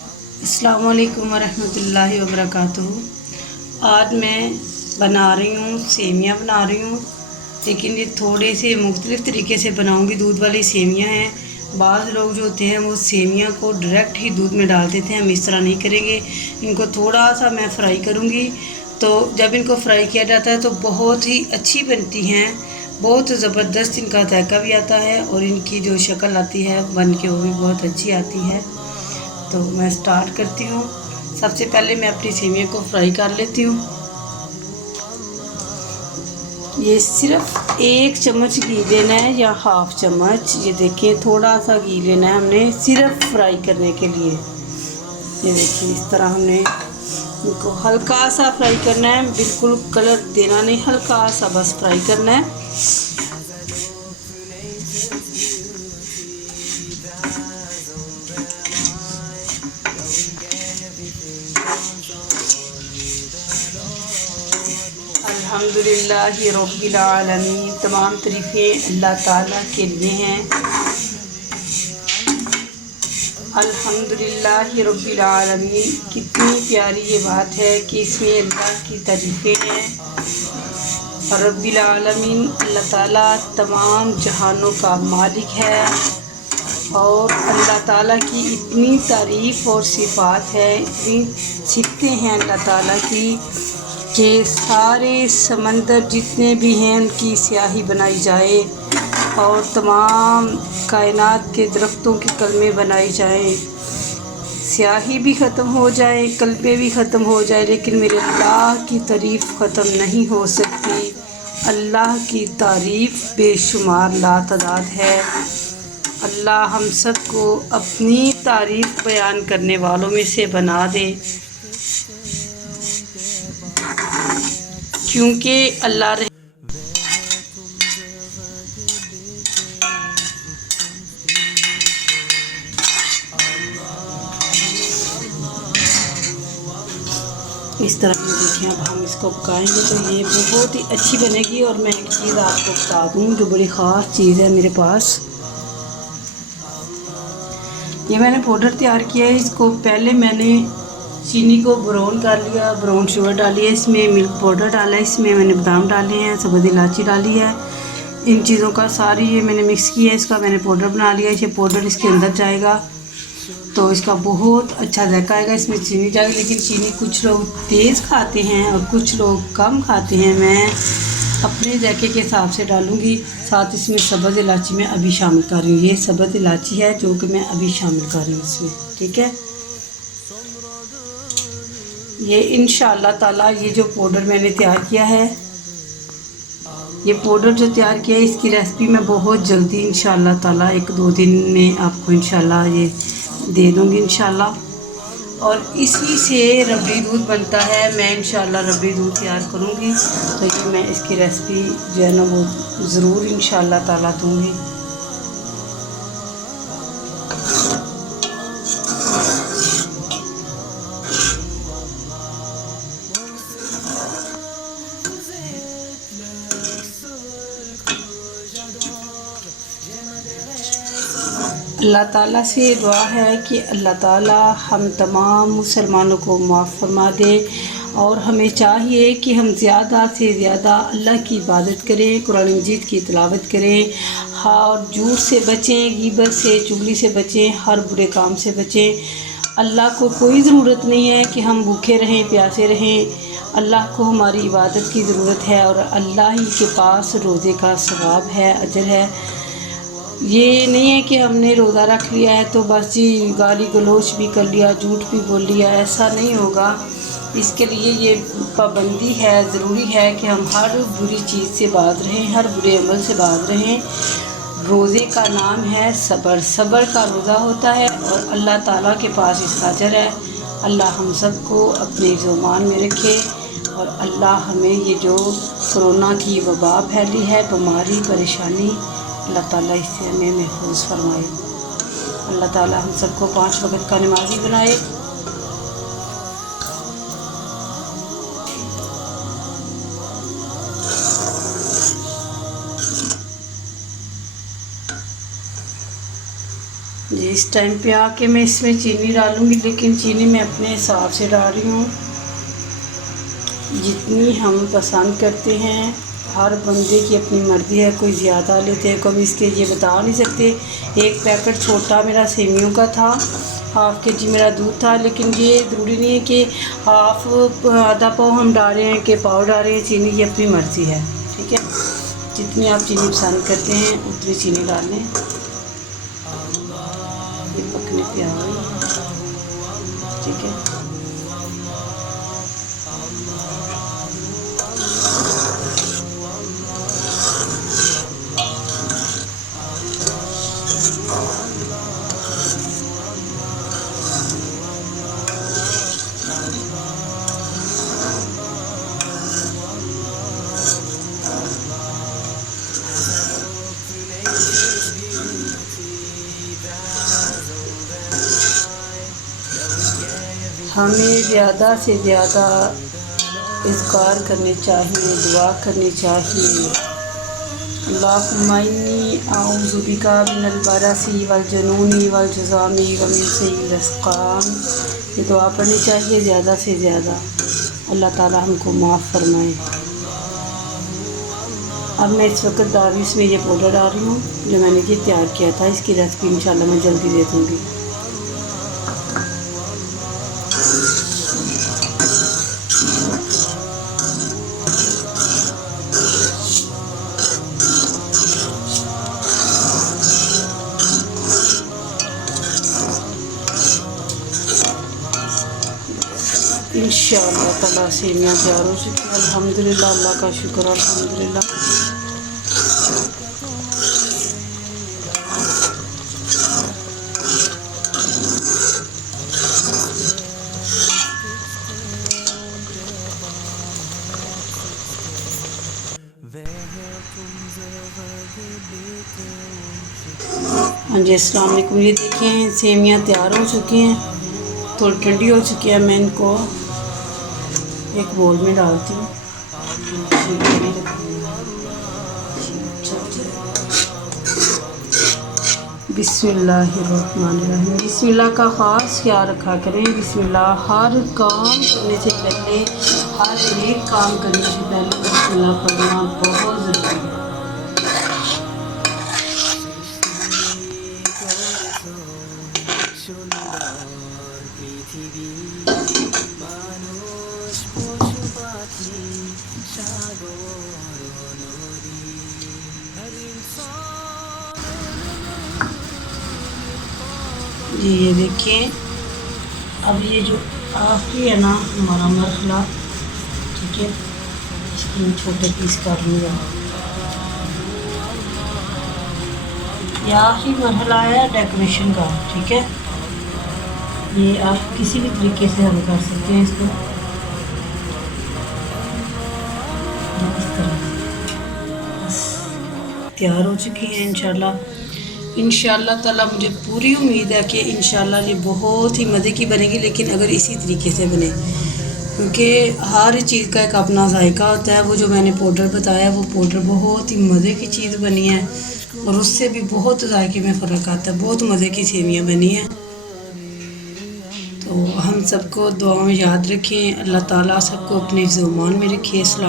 अस्सलाम वालेकुम वरहमतुल्लाहि वबरकातुहू। आज मैं बना रही हूँ सेमियाँ बना रही हूँ, लेकिन ये थोड़े से मुख्तलिफ़ तरीके से बनाऊँगी। दूध वाली सेमियाँ हैं। बाज़ लोग जो होते हैं वो सेमियाँ को डायरेक्ट ही दूध में डाल देते हैं, हम इस तरह नहीं करेंगे। इनको थोड़ा सा मैं फ्राई करूँगी, तो जब इनको फ्राई किया जाता है तो बहुत ही अच्छी बनती हैं। बहुत ज़बरदस्त इनका जायका भी आता है और इनकी जो शक्ल आती है बन के वो भी बहुत अच्छी आती है। तो मैं स्टार्ट करती हूँ। सबसे पहले मैं अपनी सेमिया को फ्राई कर लेती हूँ। ये सिर्फ 1 चम्मच घी लेना है या हाफ चम्मच, ये देखिए थोड़ा सा घी लेना है हमने सिर्फ फ्राई करने के लिए। ये देखिए इस तरह हमने इनको हल्का सा फ्राई करना है, बिल्कुल कलर देना नहीं, हल्का सा बस फ्राई करना है। अल्हम्दुलिल्लाहि रब्बिल आलमीन, तमाम तारीफ़ें अल्लाह ताला के लिए हैं। अल्हम्दुलिल्लाहि रब्बिल आलमीन, कितनी प्यारी ये बात है कि इसमें अल्लाह की तारीफ़ें हैं। रब्बिल आलमीन अल्लाह ताला तमाम जहानों का मालिक है और अल्लाह ताला की इतनी तारीफ़ और सिफ़ात है, इतनी सिफ़तें हैं अल्लाह ताला की कि सारे समंदर जितने भी हैं उनकी स्याही बनाई जाए और तमाम कायनात के दरख्तों के कलमे बनाए जाएं, स्याही भी ख़त्म हो जाए, कलमे भी ख़त्म हो जाए, लेकिन मेरे अल्लाह की तारीफ़ ख़त्म नहीं हो सकती। अल्लाह की तारीफ़ बेशुमार लातादाद है। अल्लाह हम सबको अपनी तारीफ़ बयान करने वालों में से बना दे, क्योंकि अल्लाह इस तरह से देखिए। अब हम इसको पकाएंगे तो ये बहुत ही अच्छी बनेगी। और मैं एक चीज़ आपको बता दूँ जो बड़ी ख़ास चीज़ है मेरे पास, ये मैंने पाउडर तैयार किया है। इसको पहले मैंने चीनी को ब्राउन कर लिया, ब्राउन शुगर डाली है, इसमें मिल्क पाउडर डाला है, इसमें मैंने बादाम डाले हैं, सब्ज़ इलायची डाली है। इन चीज़ों का सारी ये मैंने मिक्स किया है, इसका मैंने पाउडर बना लिया है। ये पाउडर इसके अंदर जाएगा तो इसका बहुत अच्छा जायका आएगा। इसमें चीनी जाएगी, लेकिन चीनी कुछ लोग तेज़ खाते हैं और कुछ लोग कम खाते हैं। मैं अपने जायके के हिसाब से डालूँगी। साथ इसमें सब्ज़ इलायची मैं अभी शामिल कर रही हूँ। ये सब्ज़ इलायची है जो कि मैं अभी शामिल कर रही हूँ इसमें, ठीक है। ये इंशाअल्लाह ताला ये जो पाउडर मैंने तैयार किया है, ये पाउडर जो तैयार किया है, इसकी रेसिपी मैं बहुत जल्दी इंशाअल्लाह ताला 1-2 दिन में आपको इंशाअल्लाह ये दे दूँगी इंशाअल्लाह। और इसी से रबड़ी दूध बनता है। मैं इंशाअल्लाह रबड़ी दूध तैयार करूँगी, तो ये मैं इसकी रेसिपी जो है ना वो ज़रूर इंशाअल्लाह ताला दूँगी। अल्लाह ताला से दुआ है कि अल्लाह ताला हम तमाम मुसलमानों को माफ़ फरमा दे। और हमें चाहिए कि हम ज़्यादा से ज़्यादा अल्लाह की इबादत करें, कुरान मजीद की तिलावत करें, और झूठ से बचें, गीबत से, चुगली से बचें, हर बुरे काम से बचें। अल्लाह को कोई ज़रूरत नहीं है कि हम भूखे रहें, प्यासे रहें। अल्लाह को हमारी इबादत की ज़रूरत है और अल्लाह ही के पास रोज़े का सवाब है, अजर है। ये नहीं है कि हमने रोज़ा रख लिया है तो बस जी गाली गलौज भी कर लिया, झूठ भी बोल लिया, ऐसा नहीं होगा। इसके लिए ये पाबंदी है, ज़रूरी है कि हम हर बुरी चीज़ से बाज रहें, हर बुरे अमल से बाज रहें। रोज़े का नाम है सब्र, सब्र का रोज़ा होता है और अल्लाह ताला के पास इसका अजर है। अल्लाह हम सबको अपने ज़ुबान में रखे और अल्लाह हमें ये जो कोरोना की वबा फैली है, बीमारी, परेशानी, अल्लाह ताला इससे हमें महफूज फरमाए। अल्लाह ताला हम सबको 5 वक्त का नमाज़ी बनाए। جی اس ٹائم پہ آ کے میں اس میں چینی ڈالوں گی، لیکن چینی میں اپنے حساب سے ڈال رہی ہوں جتنی ہم پسند کرتے ہیں۔ ہر بندے کی اپنی مرضی ہے، کوئی زیادہ لیتے ہیں، کبھی اس کے یہ بتا نہیں سکتے۔ ایک پیکٹ چھوٹا میرا سیویوں کا تھا، ½ kg میرا دودھ تھا، لیکن یہ ضروری نہیں ہے کہ آدھا پاؤ ہم ڈال رہے ہیں کہ پاؤ ڈال رہے ہیں چینی، یہ اپنی مرضی ہے، ٹھیک ہے۔ جتنی آپ چینی پسند کرتے ہیں اتنی چینی ڈال لیں۔ یہ پکنے پہ آ گئی، ٹھیک ہے۔ ہمیں زیادہ سے زیادہ اذکار کرنے چاہیے، دعا کرنی چاہیے۔ اللہم انی اعوذ بک من البرص والجنون والجذام ومن سیء الاسقام۔ یہ دعا پڑھنی چاہیے زیادہ سے زیادہ، اللہ تعالی ہم کو معاف فرمائے۔ اب میں اس وقت دعویز میں یہ پاؤڈر ڈال رہی ہوں جو میں نے یہ تیار کیا تھا، اس کی ریسپی انشاءاللہ میں جلدی دے دوں گی۔ انشاءاللہ تعالیٰ سیویاں تیار ہو چکی ہیں، الحمدللہ، اللہ کا شکر، الحمدللہ۔ ہاں جی السلام علیکم، یہ دیکھیں سیویاں تیار ہو چکی ہیں، تھوڑی ٹھنڈی ہو چکی ہے۔ میں ان کو ایک بول میں ڈالتی ہوں۔ بسم اللہ الرحمن الرحیم، بسم اللہ کا خاص خیال رکھا کریں۔ بسم اللہ، ہر کام کرنے سے پہلے، ہر ایک کام کرنے سے پہلے بسم اللہ پڑھنا بہت ضروری ہے۔ جی یہ دیکھیں، اب یہ جو آخری ہے نا ہمارا مرحلہ، ٹھیک ہے، اس کو میں چھوٹے پیس کر لوں گا۔ یہ آخری مرحلہ ہے ڈیکوریشن کا، ٹھیک ہے۔ یہ آپ کسی بھی طریقے سے ہم کر سکتے ہیں اس کو، اس طرح بس تیار ہو چکی ہیں انشاءاللہ۔ انشاءاللہ تعالیٰ مجھے پوری امید ہے کہ انشاءاللہ یہ بہت ہی مزے کی بنے گی، لیکن اگر اسی طریقے سے بنے، کیونکہ ہر چیز کا ایک اپنا ذائقہ ہوتا ہے۔ وہ جو میں نے پاؤڈر بتایا وہ پاؤڈر بہت ہی مزے کی چیز بنی ہے، اور اس سے بھی بہت ذائقے میں فرق آتا ہے، بہت مزے کی سیویاں بنی ہیں۔ تو ہم سب کو دعاؤں میں یاد رکھیں، اللہ تعالیٰ سب کو اپنے حفظ و امان میں رکھے۔ السلام